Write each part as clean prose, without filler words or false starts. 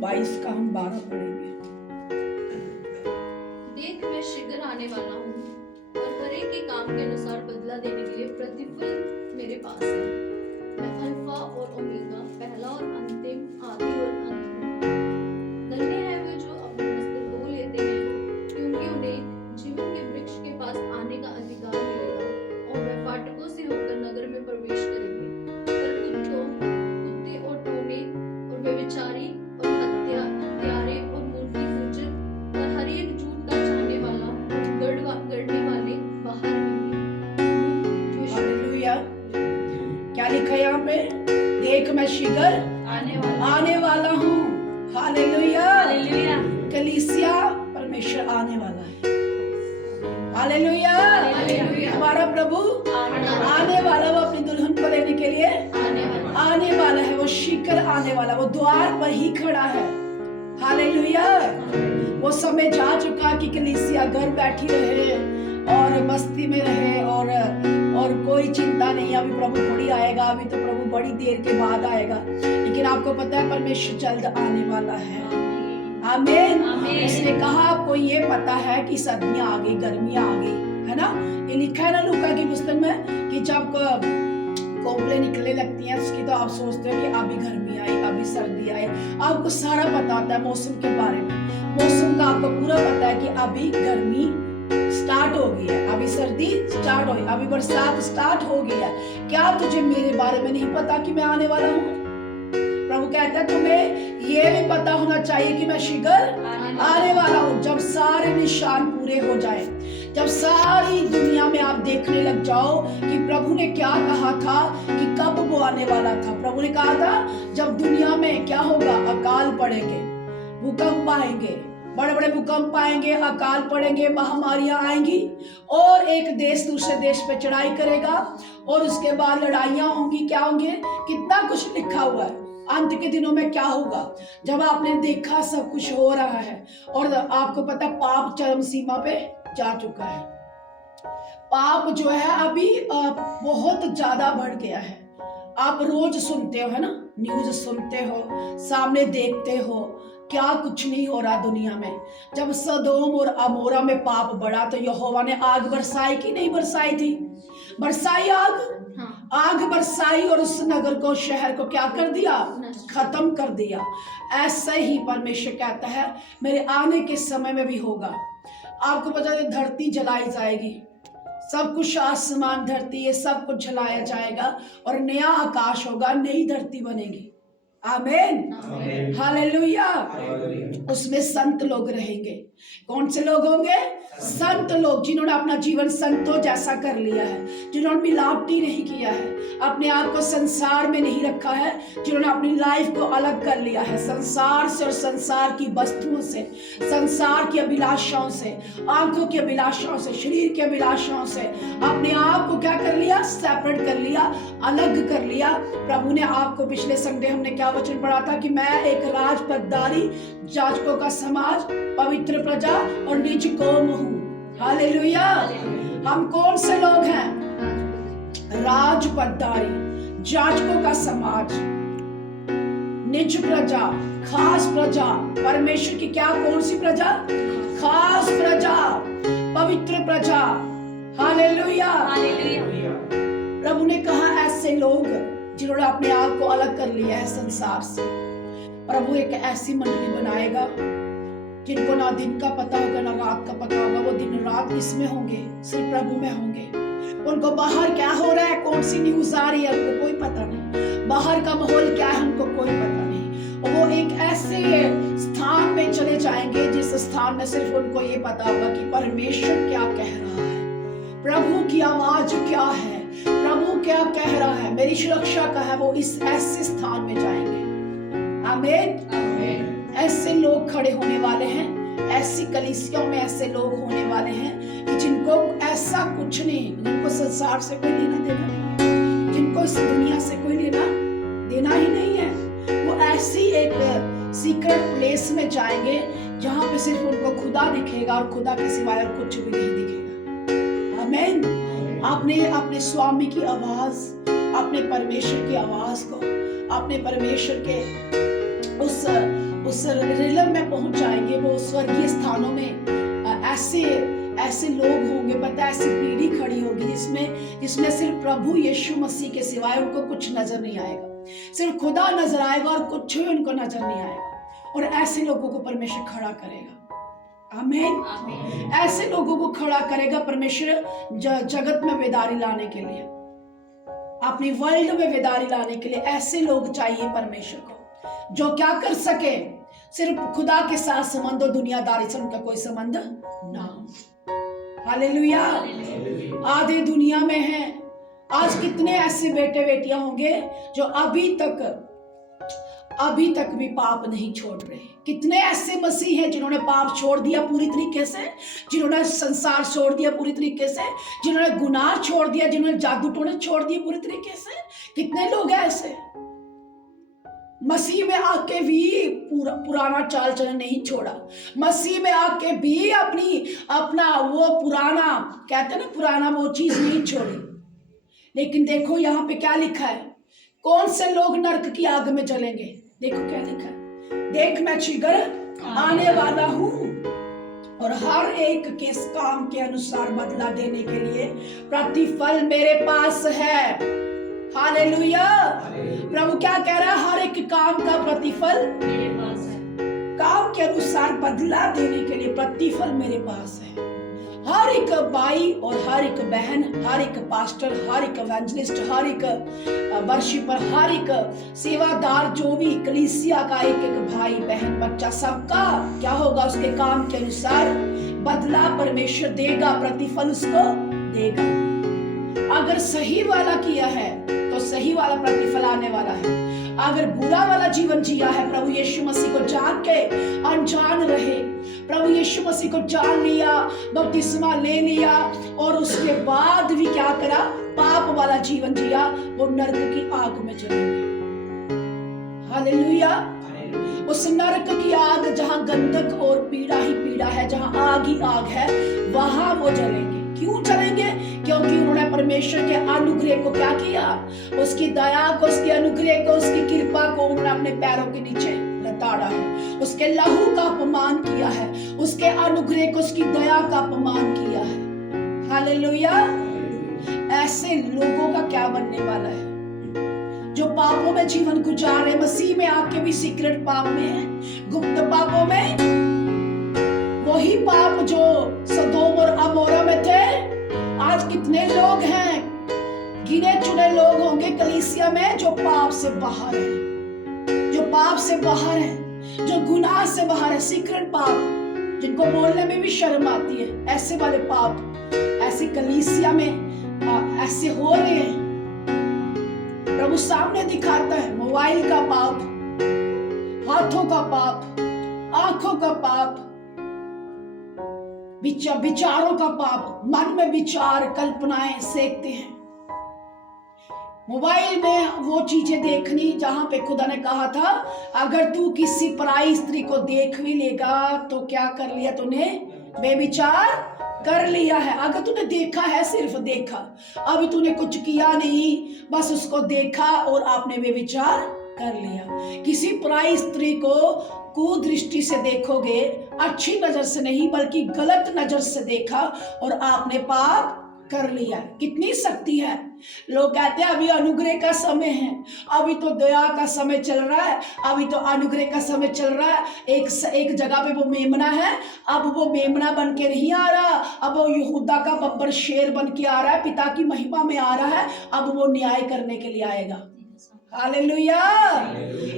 22 का हम 12 पढ़ेंगे। देख मैं शीघ्र आने वाला हूँ और हर एक के काम के अनुसार बदला देने के लिए प्रतिफल मेरे पास है। मैं अल्फा और ओमेगा, पहला और अंतिम, आदि और अंत हूँ। धन्य है वे जो अपने मस्तक धो लेते हैं, क्योंकि उन्हें जीवन के वृक्ष के पास आने का अधिकार मिलेगा और वे फाटकों से होकर नगर में प्रवेश करेंगे। पर कुत्तों, कुत्ते और टोने और व्यभिचारी और हत्यारे और मूर्ति पूजक और हर एक झूठ का चाहने वाला और गढ़ने वाले बाहर होंगे। हालेलुया। क्या लिखा है यहाँ पे? देख मैं शीघ्र आने वाला हूँ। हालेलुया। कलीसिया परमेश्वर आने वाला है। हालेलुया। हमारा प्रभु आने वाला, वो अपनी दुल्हन को लेने के लिए आने वाला है। वो शीघ्र आने वाला, वो द्वार पर ही खड़ा है। हालेलुया। वो समय जा चुका कि कलीसिया घर बैठी रहे और मस्ती में रहे और कोई चिंता नहीं, अभी प्रभु थोड़ी आएगा, अभी तो प्रभु बड़ी देर के बाद आएगा। लेकिन आपको पता है परमेश्वर जल्द आने वाला है। आमीन। इसने कहा आपको ये पता है कि सर्दियां आ गई, गर्मियां आ गई, है ना? ये लिखा है ना लूका की पुस्तक में कि जब कोपले निकलने लगती हैं उसकी, तो आप सोचते हो कि अभी गर्मी आई, अभी सर्दी आई। आपको सारा पता होता है मौसम के बारे में। मौसम का आपको पूरा पता है कि अभी गर्मी स्टार्ट हो गई है, अभी सर्दी स्टार्ट हो गई, अभी बरसात स्टार्ट हो गई है। क्या तुझे मेरे बारे में नहीं पता कि मैं आने वाला हूँ? प्रभु कहता है तुम्हें ये भी पता होना चाहिए कि मैं शीघ्र आने वाला हूँ। जब सारे निशान पूरे हो जाए, जब सारी दुनिया में आप देखने लग जाओ कि प्रभु ने क्या कहा था कि कब वो आने वाला था। प्रभु ने कहा था जब दुनिया में क्या होगा, अकाल पड़ेंगे, भूकंप आएंगे, बड़े बड़े भूकंप आएंगे, अकाल पड़ेंगे, महामारियां आएंगी और एक देश दूसरे देश पे चढ़ाई करेगा और उसके बाद लड़ाइयां होंगी। क्या होंगे? कितना कुछ लिखा हुआ है। अंत के दिनों में क्या होगा? जब आपने देखा सब कुछ हो रहा है और आपको पता पाप चरम सीमा पे जा चुका है। पाप जो है अभी बहुत ज्यादा बढ़ गया है। आप रोज सुनते हो, है ना, न्यूज सुनते हो, सामने देखते हो, क्या कुछ नहीं हो रहा दुनिया में। जब सदोम और अमोरा में पाप बढ़ा तो यहोवा ने आग बरसाई कि नहीं बरसाई थी? बरसाई आग बरसाई और उस नगर को, शहर को क्या कर दिया? खत्म कर दिया। ऐसे ही परमेश्वर कहता है मेरे आने के समय में भी होगा। आपको पता है धरती जलाई जाएगी, सब कुछ, आसमान धरती ये सब कुछ जलाया जाएगा और नया आकाश होगा, नई धरती बनेगी। आमीन। हालेलुया। उसमें संत लोग रहेंगे। कौन से लोग होंगे? संत लोग, जिन्होंने अपना जीवन संतों जैसा कर लिया है, जिन्होंने मिलावटी नहीं किया है, अपने आप को संसार में नहीं रखा है, जिन्होंने अपनी लाइफ को अलग कर लिया है संसार से और संसार की वस्तुओं से, संसार की अभिलाषाओं से, आंखों की अभिलाषाओं से, शरीर की अभिलाषाओं से अपने आप को क्या कर लिया? सेपरेट कर लिया, अलग कर लिया। प्रभु ने आपको, पिछले संडे हमने क्या वचन पढ़ा था कि मैं एक राजपदारी, जाजकों का समाज, पवित्र प्रजा और निज कौम हूँ। हालेलुया। हम कौन से लोग हैं? राजपदारी, जाजकों का समाज, निज प्रजा, खास प्रजा। परमेश्वर की क्या, कौन सी प्रजा? खास प्रजा, पवित्र प्रजा। हालेलुया। प्रभु ने कहा ऐसे लोग जिन्होंने अपने आप को अलग कर लिया है संसार से। प्रभु एक ऐसी मंडली बनाएगा जिनको ना दिन का पता होगा ना रात का पता होगा। वो दिन रात किसमें होंगे? सिर्फ प्रभु में होंगे। उनको बाहर क्या हो रहा है, कौन सी न्यूज आ रही है, उनको कोई पता नहीं। बाहर का माहौल क्या है, उनको कोई पता नहीं। और वो एक ऐसे स्थान में चले जाएंगे जिस स्थान में सिर्फ उनको ये पता होगा कि परमेश्वर क्या कह रहा है, प्रभु की आवाज क्या है, प्रभु क्या कह रहा है, मेरी सुरक्षा का है। वो इस ऐसे स्थान में जाएंगे। आमीन। ऐसे लोग खड़े होने वाले हैं, ऐसी कलीसियाओं में ऐसे लोग होने वाले हैं कि जिनको ऐसा कुछ नहीं, जिनको संसार से कोई लेना देना नहीं है, जिनको इस दुनिया से कोई लेना देना ही नहीं है। वो ऐसी एक सीक्रेट प्लेस में जाएंगे जहां पे सिर्फ उनको खुदा दिखेगा और खुदा के सिवाय और कुछ भी नहीं दिखेगा। आमीन। आपने अपने स्वामी की आवाज, अपने परमेश्वर की आवाज को, अपने परमेश्वर के उस उस रिलम में पहुंच जाएंगे, वो स्वर्गीय स्थानों में ऐसे लोग होंगे, पता है, ऐसी पीढ़ी खड़ी होगी जिसमें सिर्फ प्रभु यीशु मसीह के सिवाय उनको कुछ नजर नहीं आएगा, सिर्फ खुदा नजर आएगा और कुछ भी उनको नजर नहीं आएगा। और ऐसे लोगों को परमेश्वर खड़ा करेगा। आमीन। ऐसे लोगों को खड़ा करेगा परमेश्वर जगत में बेदारी लाने के लिए, अपनी वर्ल्ड में बेदारी लाने के लिए। ऐसे लोग चाहिए परमेश्वर को जो क्या कर सके, सिर्फ खुदा के साथ संबंध और दुनियादारी से उनका कोई संबंध ना हो। हालेलुया। आधे दुनिया में हैं। आज कितने ऐसे बेटे बेटियां होंगे जो अभी तक भी पाप नहीं छोड़ रहे। कितने ऐसे मसीह हैं जिन्होंने पाप छोड़ दिया पूरी तरीके से, जिन्होंने संसार छोड़ दिया पूरी तरीके से, जिन्होंने गुनाह छोड़ दिया, जिन्होंने जादू टोने छोड़ दिए पूरी तरीके से। कितने लोग हैं ऐसे, मसीह में आके भी पुराना चाल चलन नहीं छोड़ा, मसीह में आके भी अपना वो पुराना, कहते हैं ना, पुराना वो चीज नहीं छोड़ी। लेकिन देखो यहाँ पे क्या लिखा है, कौन से लोग नरक की आग में जलेंगे। देखो क्या लिखा है, देख मैं शीघ्र आने वाला हूँ और हर एक के काम के अनुसार बदला देने के लिए प्रतिफल मेरे पास है। हालेलुया। प्रभु क्या कह रहा है, हर एक काम का प्रतिफल मेरे पास है। काम के अनुसार बदला देने के लिए प्रतिफल मेरे पास है। हर एक भाई और हर एक बहन, हर एक पास्टर, हर एक एवेंजलिस्ट, हर एक वर्शिपर, हर एक सेवादार, जो भी कलीसिया का एक भाई बहन बच्चा, सबका क्या होगा, उसके काम के अनुसार बदला परमेश्वर देगा, प्रतिफल उसको देगा। अगर सही वाला किया है तो सही वाला प्रतिफल आने वाला है। अगर बुरा वाला जीवन जिया है, प्रभु यीशु मसीह को जान के अनजान रहे, प्रभु यीशु मसीह को जान लिया, बपतिस्मा ले लिया और उसके बाद भी क्या करा, पाप वाला जीवन जिया, वो नरक की आग में जलेंगे। हालेलुया। उस नरक की आग जहां गंधक और पीड़ा ही पीड़ा है, जहां आग ही आग है, वहां वो जलेंगे। क्यों जलेंगे? क्योंकि उन्होंने परमेश्वर के अनुग्रह को क्या किया, उसकी दया को, उसके अनुग्रह को, उसकी कृपा को उन्होंने अपने पैरों के नीचे लताड़ा है, उसके लहू का अपमान किया है, उसके अनुग्रह को, उसकी दया का अपमान किया है। हालेलुया। ऐसे लोगों का क्या बनने वाला है जो पापों में जीवन गुजार रहे, मसीह में आके भी सीक्रेट पाप में है, गुप्त पापों में, वही पाप जो सदोम और अमोरा में थे। आज कितने लोग हैं, गिने चुने लोग होंगे कलीसिया में जो पाप से बाहर है, जो पाप से बाहर है, जो गुनाह से बाहर है, सीक्रेट पाप जिनको बोलने में भी शर्म आती है। ऐसे वाले पाप ऐसी कलीसिया में ऐसे हो रहे हैं। प्रभु सामने दिखाता है मोबाइल का पाप, हाथों का पाप, आंखों का पाप, विचारों का पाप, मन में विचार कल्पनाएं सेकते हैं। मोबाइल में वो चीजें देखनी जहां पे खुदा ने कहा था, अगर तू किसी पराई स्त्री को देख भी लेगा तो क्या कर लिया तूने, बेविचार कर लिया है। अगर तूने देखा है, सिर्फ देखा, अभी तूने कुछ किया नहीं, बस उसको देखा और आपने बेविचार कर लिया। किसी पराई स्त्री को कुदृष्टि से देखोगे, अच्छी नजर से नहीं बल्कि गलत नजर से देखा और आपने पाप कर लिया। कितनी शक्ति है। लोग कहते हैं अभी अनुग्रह का समय है, अभी तो दया का समय चल रहा है, अभी तो अनुग्रह का समय चल रहा है। एक जगह पे वो मेमना है, अब वो मेमना बन के नहीं आ रहा, अब वो यहूदा का बब्बर शेर बन के आ रहा है, पिता की महिमा में आ रहा है, अब वो न्याय करने के लिए आएगा। हालेलुया।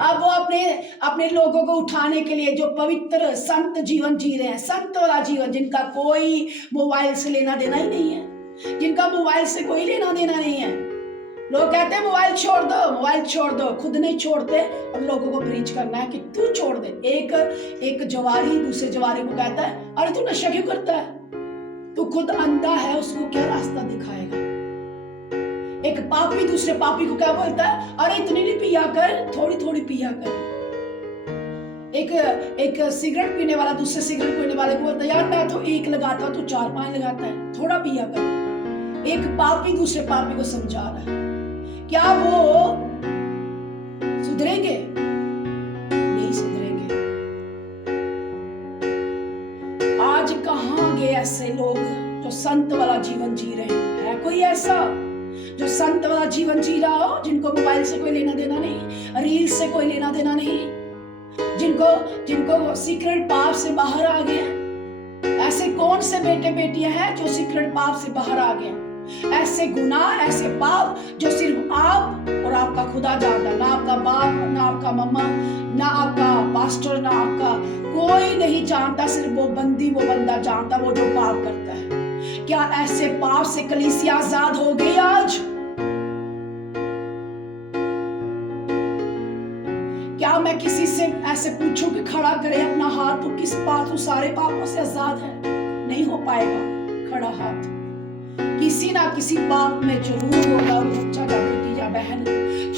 अब वो अपने लोगों को उठाने के लिए, जो पवित्र संत जीवन जी रहे हैं, संत वाला जीवन, जिनका कोई मोबाइल से लेना देना ही नहीं है, जिनका मोबाइल से कोई लेना देना नहीं है। लोग कहते हैं मोबाइल छोड़ दो, मोबाइल छोड़ दो, खुद नहीं छोड़ते और लोगों को प्रीच करना है कि तू छोड़ दे। एक जवारी दूसरे जवारी को कहता है, अरे तू नशा क्यों करता है, तू खुद अंधा है, उसको क्या रास्ता दिखाएगा। एक पापी दूसरे पापी को क्या बोलता है, अरे इतनी नहीं पिया कर, थोड़ी थोड़ी पिया कर। एक सिगरेट पीने वाला दूसरे सिगरेट पीने वाले को बोलता है, यार मैं तो एक लगाता हूं, तू 4-5 लगाता है, थोड़ा पिया कर। एक पापी दूसरे पापी को समझा रहा है। क्या वो सुधरेंगे? नहीं सुधरेंगे। ऐसे लोग जो संत वाला जीवन जी रहे हैं? है कोई ऐसा जो संत वाला जीवन जी रहा हो, जिनको मोबाइल से कोई लेना देना नहीं, रील से कोई लेना देना नहीं, जिनको सीक्रेट पाप से बाहर आ गए? ऐसे कौन से बेटे बेटियां हैं जो सीक्रेट पाप से बाहर आ गए? ऐसे गुनाह, ऐसे पाप जो सिर्फ आप और आपका खुदा जानता, ना आपका बाप, ना आपका मम्मा, ना आपका पास्टर, ना आपका कोई नहीं जानता, सिर्फ वो बंदा जानता, वो जो पाप करता है। क्या ऐसे पाप से कलीसिया आजाद हो गई आज? क्या मैं किसी से ऐसे पूछूं कि खड़ा करे अपना हाथ, तो किस पाप, तो सारे पापों से आजाद है? नहीं हो पाएगा खड़ा हाथ। किसी ना किसी पाप में जरूर होगा बच्चा या बेटी या बहन,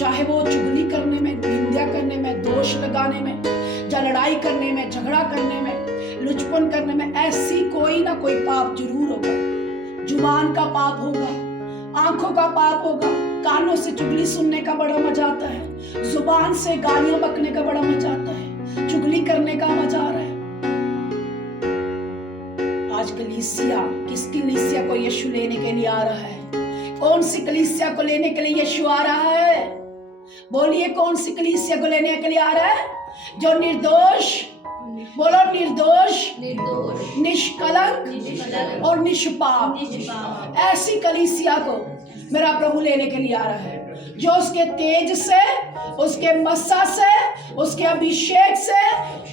चाहे वो चुगली करने में, निंदा करने में, दोष लगाने में, या लड़ाई करने में, झगड़ा करने में, लुचपन करने में, ऐसी कोई ना कोई पाप जरूर होगा। जुबान का पाप होगा, आंखों का पाप होगा, कानों से चुगली सुनने का बड़ा मजा आता है, जुबान से गालियां बकने का बड़ा मजा आता है, चुगली करने का मजा आ रहा है। आज कलीसिया, किस कलीसिया को यीशु लेने के लिए आ रहा है? कौन सी कलीसिया को लेने के लिए यीशु आ रहा है? बोलिए, कौन सी कलीसिया को लेने के लिए आ रहा है? जो निर्दोष, बोलो निर्दोष, निष्कलंक और निष्पाप, ऐसी कलीसिया को मेरा प्रभु लेने के लिए आ रहा है, जो उसके तेज से, उसके मस्सा से, उसके अभिषेक से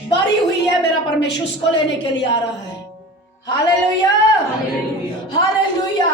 भरी हुई है। मेरा परमेश्वर उसको लेने के लिए आ रहा है। Hallelujah, hallelujah.